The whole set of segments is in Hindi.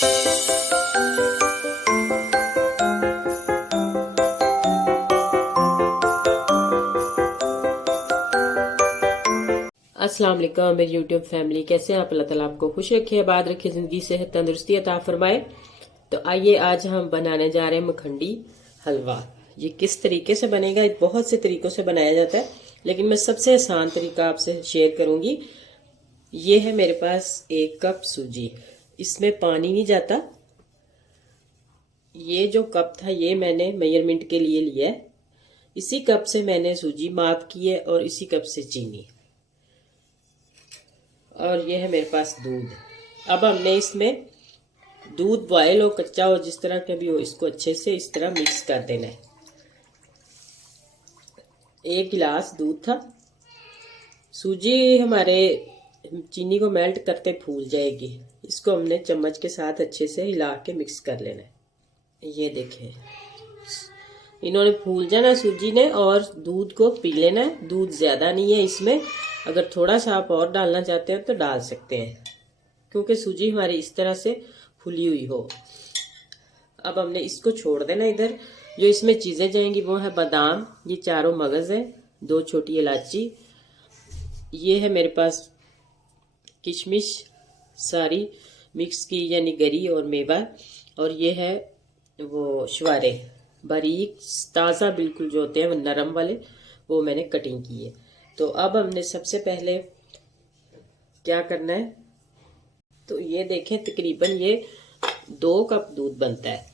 अस्सलाम वालेकुम मेरी यूट्यूब फैमिली, कैसे हैं आप? अल्लाह ताला आपको खुश रखे, आबाद रखे, जिंदगी सेहत तंदुरुस्ती अता फरमाए। तो आइए आज हम बनाने जा रहे हैं मखंडी हलवा। ये किस तरीके से बनेगा? बहुत से तरीकों से बनाया जाता है, लेकिन मैं सबसे आसान तरीका आपसे शेयर करूंगी। ये है मेरे पास 1 कप सूजी, इसमें पानी नहीं जाता। ये जो कप था ये मैंने मेजरमेंट के लिए लिया है। इसी कप से मैंने सूजी माप की है और इसी कप से चीनी, और ये है मेरे पास दूध। अब हमने इसमें दूध बॉयल हो, कच्चा हो, जिस तरह का भी हो, इसको अच्छे से इस तरह मिक्स कर देना है। 1 गिलास दूध था। सूजी हमारे चीनी को मेल्ट करते फूल जाएगी। इसको हमने चम्मच के साथ अच्छे से हिला के मिक्स कर लेना है। ये देखें, इन्होंने फूल जाना सूजी ने, और दूध को पी लेना है। दूध ज़्यादा नहीं है इसमें, अगर थोड़ा सा आप और डालना चाहते हैं तो डाल सकते हैं, क्योंकि सूजी हमारी इस तरह से फुली हुई हो। अब हमने इसको छोड़ देना इधर। जो इसमें चीज़ें जाएंगी वो है बादाम, ये चारों मगज़ है, 2 छोटी इलायची, ये है मेरे पास किशमिश सारी मिक्स की यानी गरी और मेवा, और ये है वो शुआरे बारीक ताज़ा बिल्कुल जो होते हैं वो नरम वाले, वो मैंने कटिंग की है। तो अब हमने सबसे पहले क्या करना है, तो ये देखें तकरीबन ये 2 कप दूध बनता है।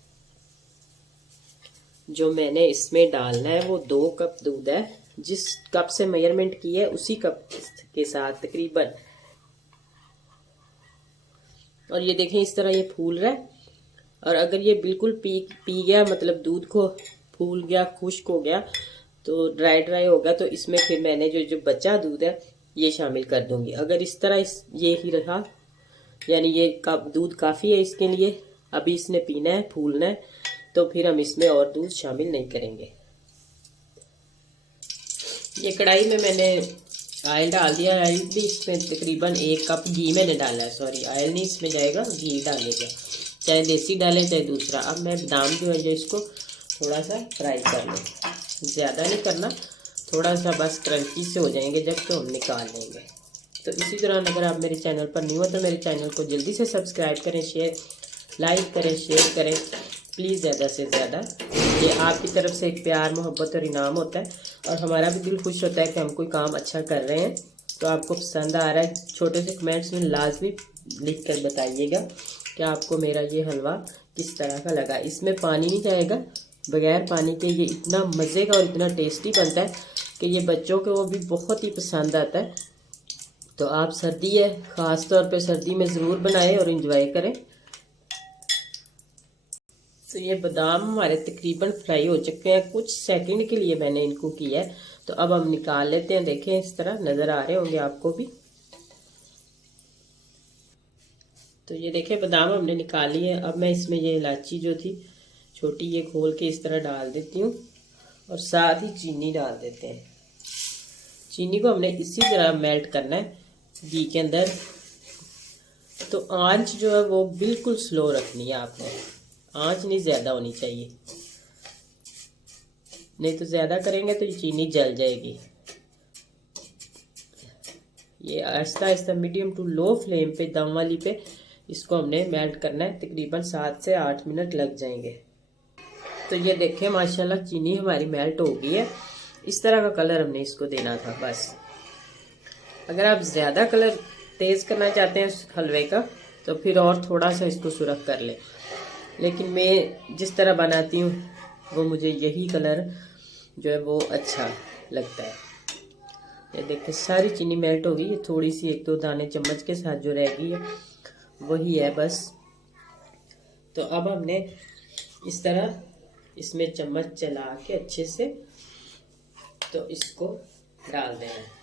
जो मैंने इसमें डालना है वो 2 कप दूध है। जिस कप से मेजरमेंट की है उसी कप के साथ तकरीबन। और ये देखें इस तरह ये फूल रहा है। और अगर ये बिल्कुल पी गया, मतलब दूध को फूल गया, खुश्क हो गया, तो ड्राई होगा, तो इसमें फिर मैंने जो बचा दूध है ये शामिल कर दूंगी। अगर इस तरह ये ही रहा, यानी ये कप दूध काफ़ी है इसके लिए, अभी इसने पीना है, फूलना है, तो फिर हम इसमें और दूध शामिल नहीं करेंगे। ये कढ़ाई में मैंने ऑयल डाल दिया। ऑयल भी इसमें तकरीबन 1 कप घी मैंने डाला है, सॉरी ऑयल नहीं इसमें जाएगा, घी डालेगा, चाहे देसी डालें चाहे दूसरा। अब मैं बादाम जो है इसको थोड़ा सा फ्राई कर लूँ, ज़्यादा नहीं करना, थोड़ा सा बस क्रंची से हो जाएंगे जब, तो हम निकाल लेंगे। तो इसी तरह अगर आप मेरे चैनल पर न्यू हो तो मेरे चैनल को जल्दी से सब्सक्राइब करें, लाइक करें, शेयर करें प्लीज़, ज़्यादा से ज़्यादा। ये आपकी तरफ से एक प्यार, मोहब्बत और इनाम होता है, और हमारा भी दिल खुश होता है कि हम कोई काम अच्छा कर रहे हैं। तो आपको पसंद आ रहा है, छोटे से कमेंट्स में लाजमी लिख कर बताइएगा कि आपको मेरा ये हलवा किस तरह का लगा। इसमें पानी नहीं जाएगा, बगैर पानी के ये इतना मज़े का और इतना टेस्टी बनता है कि ये बच्चों को वो भी बहुत ही पसंद आता है। तो आप सर्दी है, ख़ास तौर पे सर्दी में ज़रूर बनाएं और इंजॉय करें। तो ये बादाम हमारे तकरीबन फ्राई हो चुके हैं, कुछ सेकंड के लिए मैंने इनको किया है। तो अब हम निकाल लेते हैं। देखें इस तरह नज़र आ रहे होंगे आपको भी। तो ये देखें बादाम हमने निकाली है। अब मैं इसमें ये इलायची जो थी छोटी, ये खोल के इस तरह डाल देती हूँ, और साथ ही चीनी डाल देते हैं। चीनी को हमने इसी तरह मेल्ट करना है घी के अंदर। तो आंच जो है वो बिल्कुल स्लो रखनी है आपने, आंच नहीं ज़्यादा होनी चाहिए, नहीं तो ज़्यादा करेंगे तो ये चीनी जल जाएगी। ये Aahista Aahista medium to low flame पे, दम वाली पे इसको हमने मेल्ट करना है। तकरीबन 7 से 8 मिनट लग जाएंगे। तो ये देखें माशाल्लाह चीनी हमारी मेल्ट हो गई है। इस तरह का कलर हमने इसको देना था बस। अगर आप ज़्यादा कलर तेज़ करना चाहते हैं हलवे का तो फिर और थोड़ा सा इसको सुरख कर लें, लेकिन मैं जिस तरह बनाती हूँ वो मुझे यही कलर जो है वो अच्छा लगता है। ये देखिए सारी चीनी मेल्ट हो गई। ये थोड़ी सी 1-2 दाने चम्मच के साथ जो रह गई है वही है बस। तो अब हमने इस तरह इसमें चम्मच चला के अच्छे से तो इसको डाल देना है।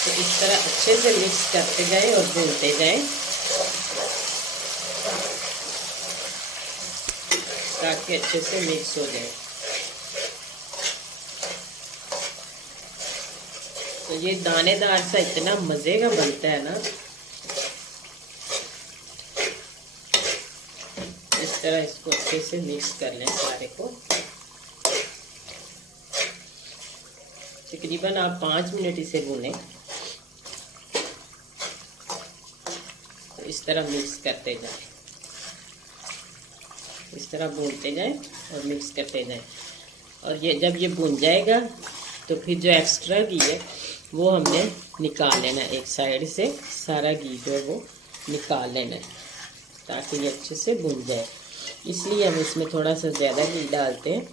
तो इस तरह अच्छे से मिक्स करते जाएं और भूनते जाएं। ताकि अच्छे से मिक्स हो जाए। तो ये दानेदार सा इतना मजे का बनता है ना। इस तरह इसको अच्छे से मिक्स कर लें सारे को। तकरीबन आप 5 मिनट इसे भूनें। तो इस तरह मिक्स करते जाएं, इस तरह भूनते जाएं और मिक्स करते जाएं। और ये जब ये भून जाएगा तो फिर जो एक्स्ट्रा घी है वो हमने निकाल लेना है। एक साइड से सारा घी जो है वो निकाल लेना है ताकि ये अच्छे से भुन जाए। इसलिए हम इसमें थोड़ा सा ज़्यादा घी डालते हैं।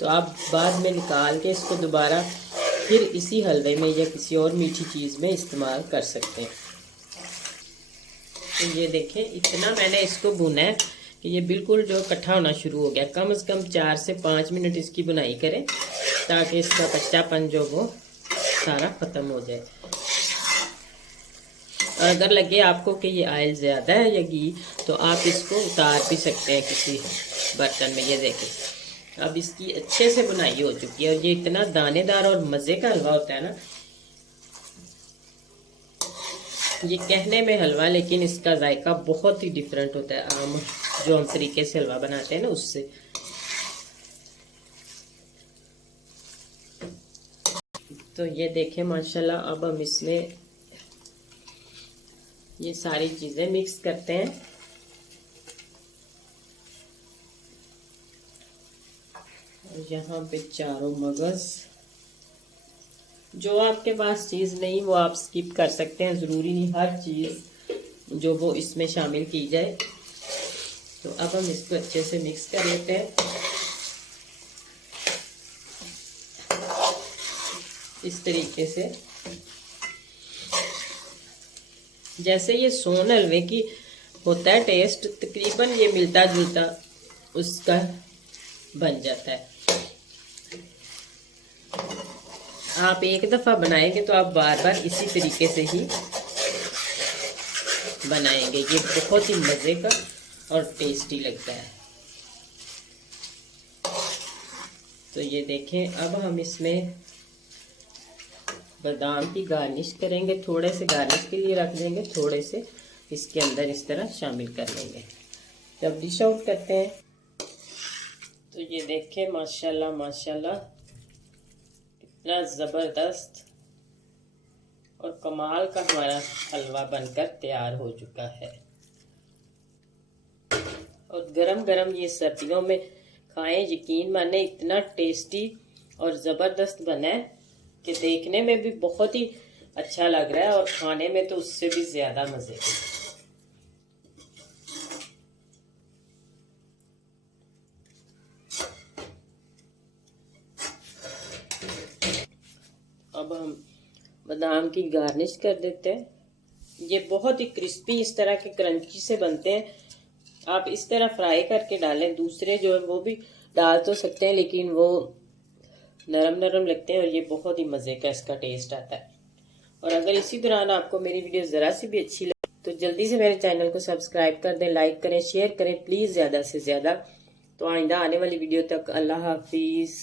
तो आप बाद में निकाल के इसको दोबारा फिर इसी हलवे में या किसी और मीठी चीज़ में इस्तेमाल कर सकते हैं। तो ये देखें, इतना मैंने इसको भुना है कि ये बिल्कुल जो इकट्ठा होना शुरू हो गया। कम से कम 4 से 5 मिनट इसकी बुनाई करें ताकि इसका कच्चापन जो वो सारा ख़त्म हो जाए। और अगर लगे आपको कि ये ऑयल ज़्यादा है या घी, तो आप इसको उतार भी सकते हैं किसी बर्तन में। ये देखें, अब इसकी अच्छे से बुनाई हो चुकी है। और ये इतना दानेदार और मज़े का हलवा होता है ना, ये कहने में हलवा लेकिन इसका जायका बहुत ही डिफरेंट होता है आम जो हम तरीके से हलवा बनाते हैं ना उससे। तो ये देखें माशाल्लाह, अब हम इसमें ये सारी चीज़ें मिक्स करते हैं। और यहाँ पे चारों मगज, जो आपके पास चीज़ नहीं वो आप स्किप कर सकते हैं, ज़रूरी नहीं हर चीज़ जो वो इसमें शामिल की जाए। तो अब हम इसको अच्छे से मिक्स कर लेते हैं इस तरीके से। जैसे ये सोन हलवे की होता है टेस्ट, तकरीबन ये मिलता जुलता उसका बन जाता है। आप एक दफ़ा बनाएंगे तो आप बार बार इसी तरीके से ही बनाएंगे। ये बहुत ही मज़े का और टेस्टी लगता है। तो ये देखें, अब हम इसमें बादाम की गार्निश करेंगे। थोड़े से गार्निश के लिए रख देंगे, थोड़े से इसके अंदर इस तरह शामिल कर लेंगे। तब डिश आउट करते हैं। तो ये देखें माशाल्लाह माशाल्लाह, इतना ज़बरदस्त और कमाल का हमारा हलवा बनकर तैयार हो चुका है। और गरम गरम ये सर्दियों में खाएं, यकीन माने इतना टेस्टी और ज़बरदस्त बना है कि देखने में भी बहुत ही अच्छा लग रहा है और खाने में तो उससे भी ज़्यादा मज़े। अब हम बादाम की गार्निश कर देते हैं। ये बहुत ही क्रिस्पी इस तरह के क्रंची से बनते हैं। आप इस तरह फ्राई करके डालें, दूसरे जो है वो भी डाल तो सकते हैं लेकिन वो नरम नरम लगते हैं और ये बहुत ही मज़े का इसका टेस्ट आता है। और अगर इसी दौरान आपको मेरी वीडियो ज़रा सी भी अच्छी लगे तो जल्दी से मेरे चैनल को सब्सक्राइब कर दें, लाइक करें, शेयर करें प्लीज़ ज़्यादा से ज़्यादा। तो आइंदा आने वाली वीडियो तक अल्लाह हाफिज़।